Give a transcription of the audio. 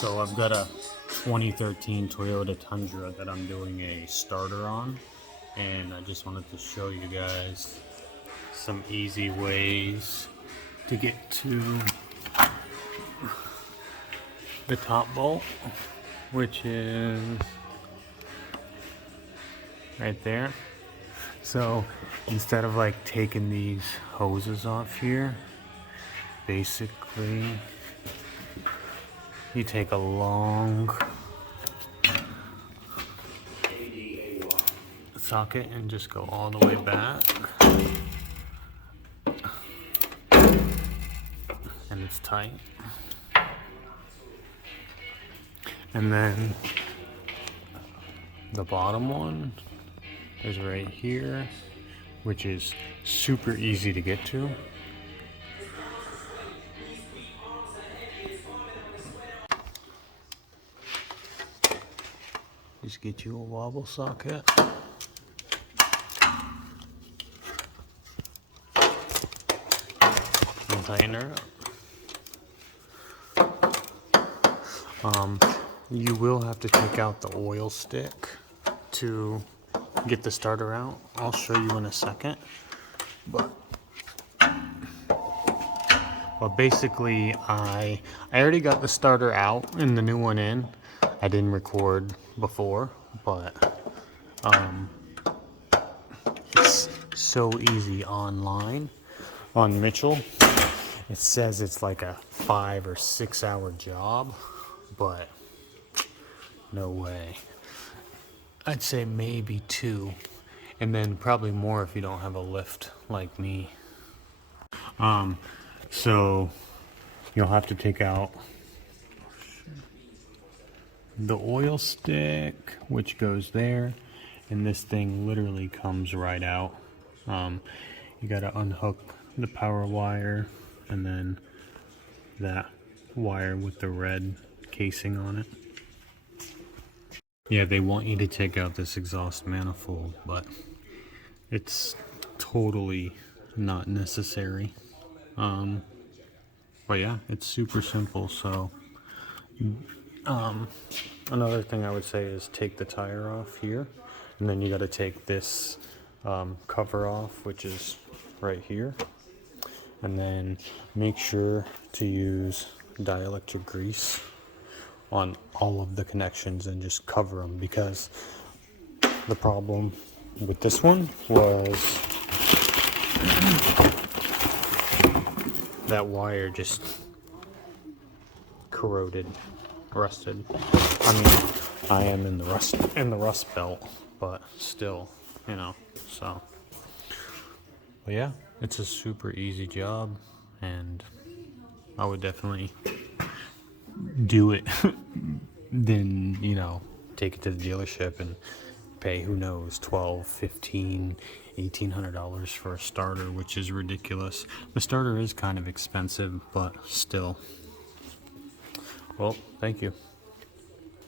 So I've got a 2013 Toyota Tundra that I'm doing a starter on, and I just wanted to show you guys some easy ways to get to the top bolt, which is right there. So instead of like taking these hoses off here, basically you take a long socket and just go all the way back, and it's tight. And then the bottom one is right here, which is super easy to get to. Just get you a wobble socket. And tighten her up. You will have to take out the oil stick to get the starter out. I'll show you in a second. But basically, I already got the starter out and the new one in. I didn't record before, but it's so easy online on Mitchell. It says it's like a 5 or 6 hour job, but no way. I'd say maybe 2, and then probably more if you don't have a lift like me. So you'll have to take out the oil stick, which goes there, and this thing literally comes right out. You gotta unhook the power wire, and then that wire with the red casing on it. Yeah, they want you to take out this exhaust manifold, but it's totally not necessary. But yeah, it's super simple. So another thing I would say is take the tire off here, and then you got to take this cover off, which is right here, and then make sure to use dielectric grease on all of the connections and just cover them, because the problem with this one was that wire just corroded, rusted. I mean, I am in the rust belt, but still, you know. So, but yeah, it's a super easy job, and I would definitely do it. Then, you know, take it to the dealership and pay, who knows, $12, $15, $1,800 for a starter, which is ridiculous. The starter is kind of expensive, but still. Well, thank you.